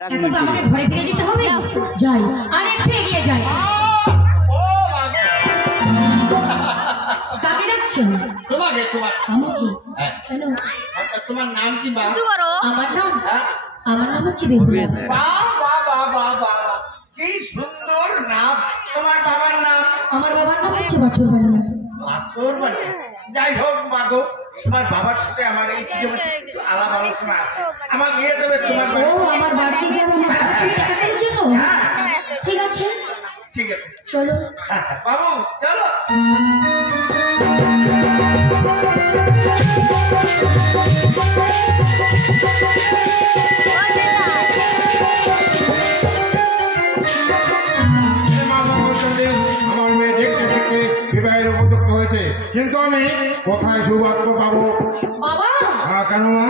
এখন তো আমাকে ঘরে ফিরে যেতে হবে। যাই, আর একটু এগিয়ে যাই। কাকে ডাকছেন? তোমাকে। আমাকে? কেন? তোমার নাম কি? আমার নাম হচ্ছে বেহুলা। কি সুন্দর নাম। তোমার বাবার নাম? আমার বাবার নাম হচ্ছে বাছুর বাড়ি। বাছুর বাড়ি? যাই হোক মাগো, তোমার বাবার সাথে আমার এই কিছু আলাপ আলোচনা আছে। আমার বিয়ে দেবে তোমার ও, আমার বাড়িতে যাবেন বাবার সঙ্গে দেখা করার জন্য? ঠিক আছে, ঠিক আছে, চলো। বাবু চলো। আমার মেয়ে দেখতে দেখতে বিবাহের উপযুক্ত হয়েছে, কিন্তু আমি কোথায় সৌভাগ্য পাবো? বাবা, কেন মা?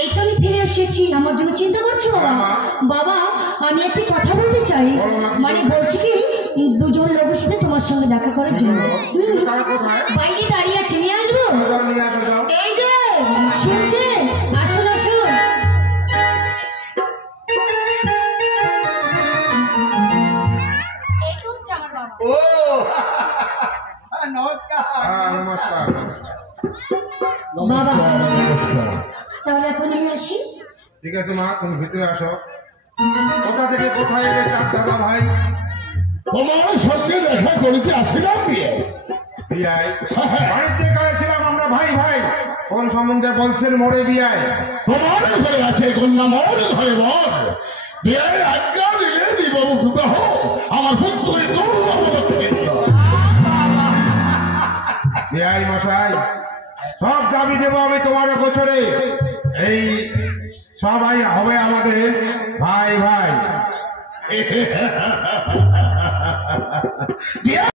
এই তো আমি ফিরে এসেছি, আমার জন্য চিন্তা করছো বাবা? বাবা, আমি একটি কথা বলতে চাই। মানে বলছি কি, দুজন লোকের সাথে তোমার সঙ্গে দেখা করার জন্য। বাইরে দাঁড়িয়ে আছে, নিয়ে আসবো? এই যে শুনছেন, আসুন আসুন। এই তো হচ্ছে আমার বাবা। ও নমস্কার। নমস্কার বাবা, নমস্কার। তাহলে এখন আমি আসি। ঠিক আছে মা, তুমি ভিতরে আসো। কোথা থেকে কোথায় এলে চাঁদ দাদা ভাই? তোমার সঙ্গে দেখা করিতে আসিলাম বিয়ে। বিয়াই বাড়িতে করেছিলাম আমরা ভাই ভাই। কোন সম্বন্ধে বলছেন মোড়ে বিয়াই? তোমার ঘরে আছে কন্যা, মোর ঘরে বর। বিয়ের আজ্ঞা দিলে দিব বিবাহ আমার পুত্র বিয়াই মশাই, সব দাবি দেবো আমি তোমার গোচরে। এই সবাই হবে আমাদের ভাই ভাই।